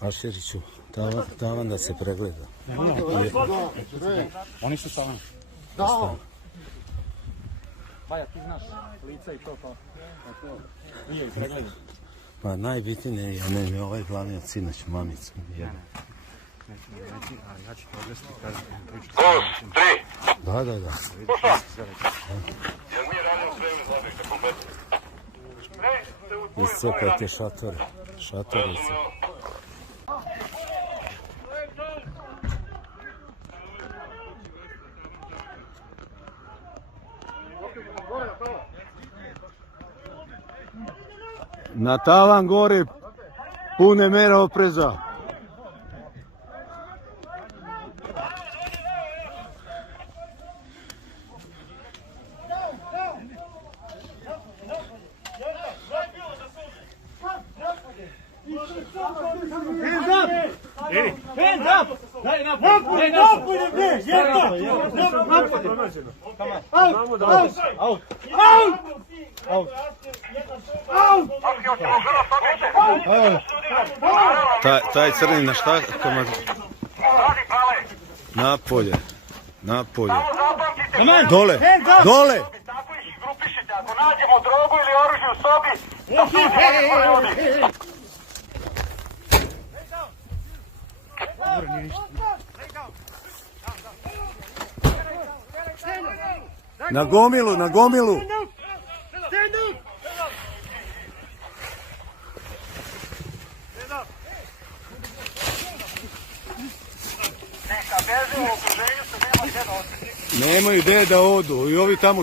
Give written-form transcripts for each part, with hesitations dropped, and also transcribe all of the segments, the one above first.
Ašeriću, tavan da se pregleda. Oni su stavani. Baja, ti znaš lice i to. Nije ih pregleda. Pa najbitnije je ne ovaj glavni od sinoć mamicu. Neći, ali ja ću to odvesti kažem. Da. Jel mi radimo sve u zlabište kompletno? Iscepajte šatore. Šatore se. Na tavan gore pune mere opreza. Hands up! Daj napolje! Taj crni na šta? Napolje. Dole! Tako ih grupišite, ako nađemo drogu ili oružje u sobi, Na gomilu! Nemaju gdje da odu i ovi tamo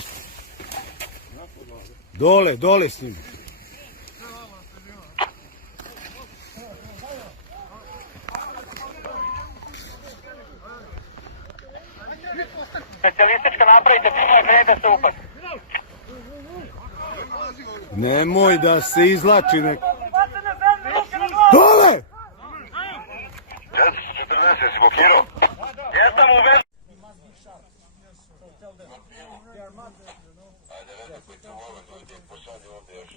dole s njima. specijalistička napravite vrede se upad. Nemoj da se izlači neko. Dole! 14, si blokirao? Jesam u vezi. Ajde, reda koji te vole, dojde i posadi ovdje još.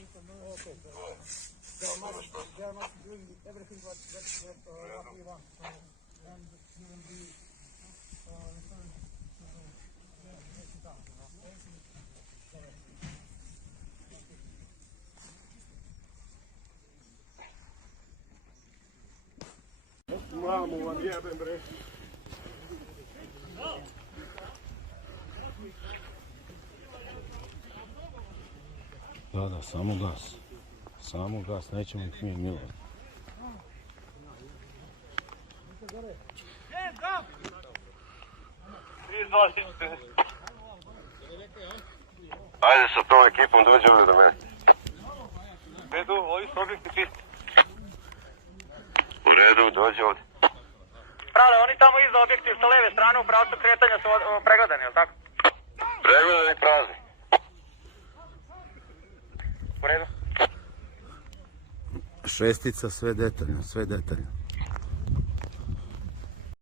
Mamu vam jebem, bre. Da, samo gas, nećemo ih mi milovati. Ajde sa tom ekipom dođe ovdje do mene. Redu, ovi su objekti čisti. U redu, dođe ovdje. Prale, oni tamo iza objekti sa leve strane u pravcu kretanja su pregledani, jel tako? Pregledani prazni. U redu. Šestica, sve detaljno.